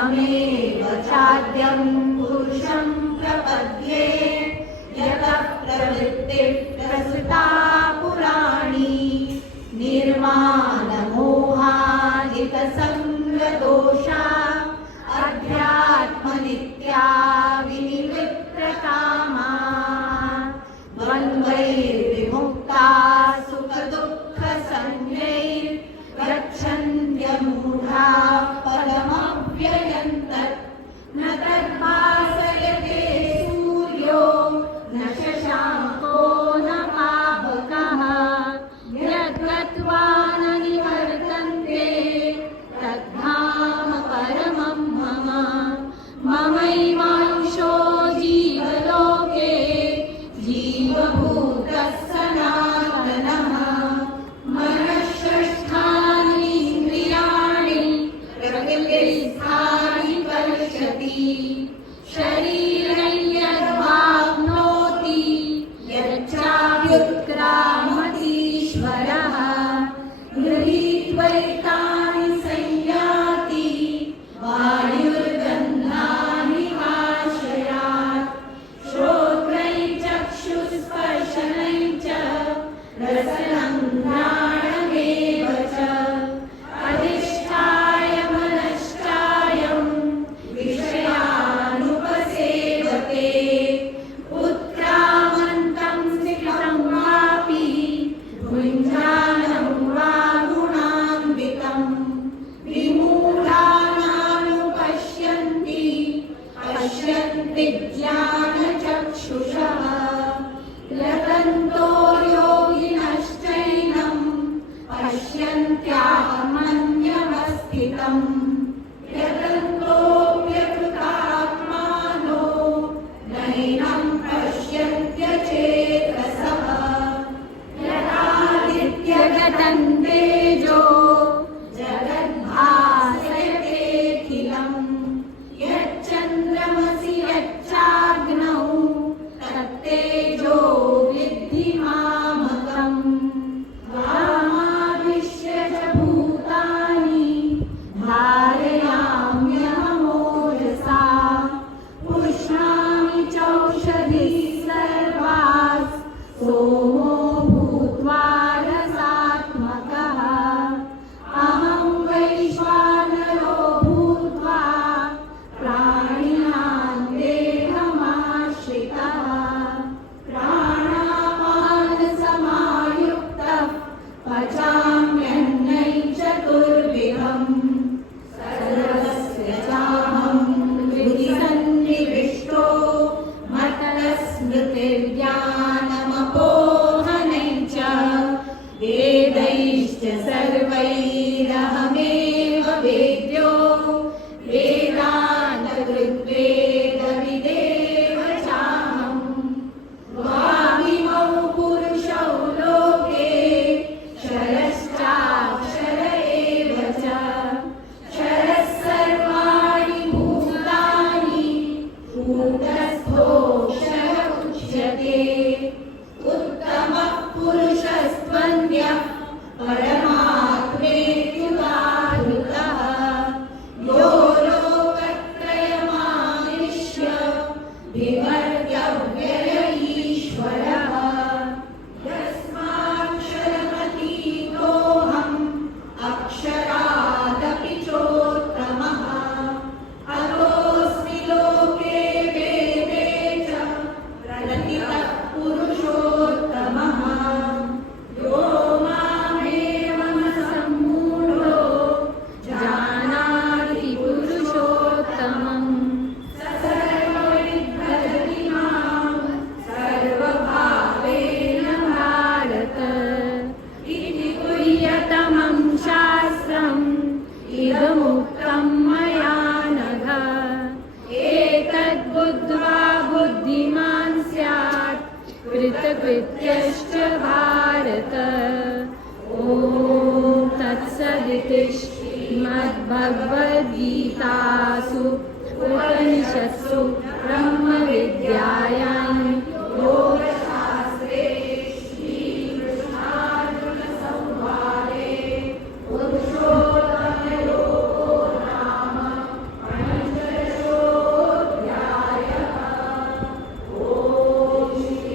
तमेव चाद्यं पुरुषं प्रपद्ये यतः प्रवृत्तिः प्रसृता पुराणी निर्मानमोहादितसङ्गदोषा अध्यात्मनित्या विनिवृत्तकामा द्वन्द्वैर्विमुक्ता सुखदुःखसंज्ञैर्गच्छन्त्यमूढा पदमव्ययं तत् न तद्भासयते सूर्यो न शशाङ्को न पावकः यद्गत्वा न निवर्तन्ते तद्धाम परमं मम ममैवांशो जीवलोके जीवभूतः सनातनः मनःषष्ठानि इन्द्रियाणि प्रकृतिस्थानि कर्षति शरीरं यद्वाप्नोति यच्चाप्युत्क्रामतीश्वरः गृहीत्वैतानि संयाति वायुर्गन्धानि वाशयात् श्रोत्रैः चक्षुस्पर्शनैः च रसनं घ्राणमेव च अधिष्ठाय मनश्चायं विषयानुपसेवते उत्क्रामन्तं स्थितं वापि भुञ्जानं वा गुणान्वितं विमूढानानुपश्यन्ति पश्यन्ति ज्ञानचक्षुषः यतन्तो योगिनश्चैनं पश्यन्त्यात्मन्यवस्थितम् यतन्तोऽप्यकृतात्मानो नैनं पश्यन्त्यचेतसः यदादित्यगतं तेजो जगद्भासयतेऽखिलं यच्चन्द्रमसि यच्चाग्नौ तत्तेजो विद्धि मामकम् वामाविश्य च भूतानि धारयाम्यहमोजसा पुष्णामि चौषधिः सर्वास् सोमो भूत्वा रसात्मकः अहं वैश्वानरो भूत्वा प्राणिनां देहमाश्रितः प्राणापानसमायुक्तः पचाम्यन्नं चतुर्विधम् सर्वस्य चाहं हृदि सन्निविष्टो मत्तस्मृतिर्ज्ञानमपोहनं च वेदैश्च सर्वैरहमेव वेद्यो वेदान्तकृद्वेदविदेव चाहम् द्वाविमौ पुरुषौ लोके क्षरश्चाक्षर एव च क्षरः सर्वाणि भूतानि कूटस्थोऽक्षर उच्यते उत्तमः पुरुषस्त्वन्यः परमात्मेत्युदाहृतः यो लोकत्रयमाविश्य विवर्त्यव्यय ईश्वरः यस्माक्षरमतीतोऽहम् अक्षरादपि चोत्तमः अतोऽस्मि लोके वेदे च प्रतितः पुरुषोत्तमः यो मामेवं सम्मूढो जानाति पुरुषोत्तमम् स सर्वविद्भजति मां सर्वभावेन भारत इति तुह्यतमं शास्त्रम् इदमुक्तं मया नघ एतद्बुद्ध्वा बुद्धिमान् स्यात् कृतकृत्यश्च भारत ॐ तत्सदिति श्रीमद्भगवद्गीतासु उपनिषत्सु ब्रह्मविद्यायां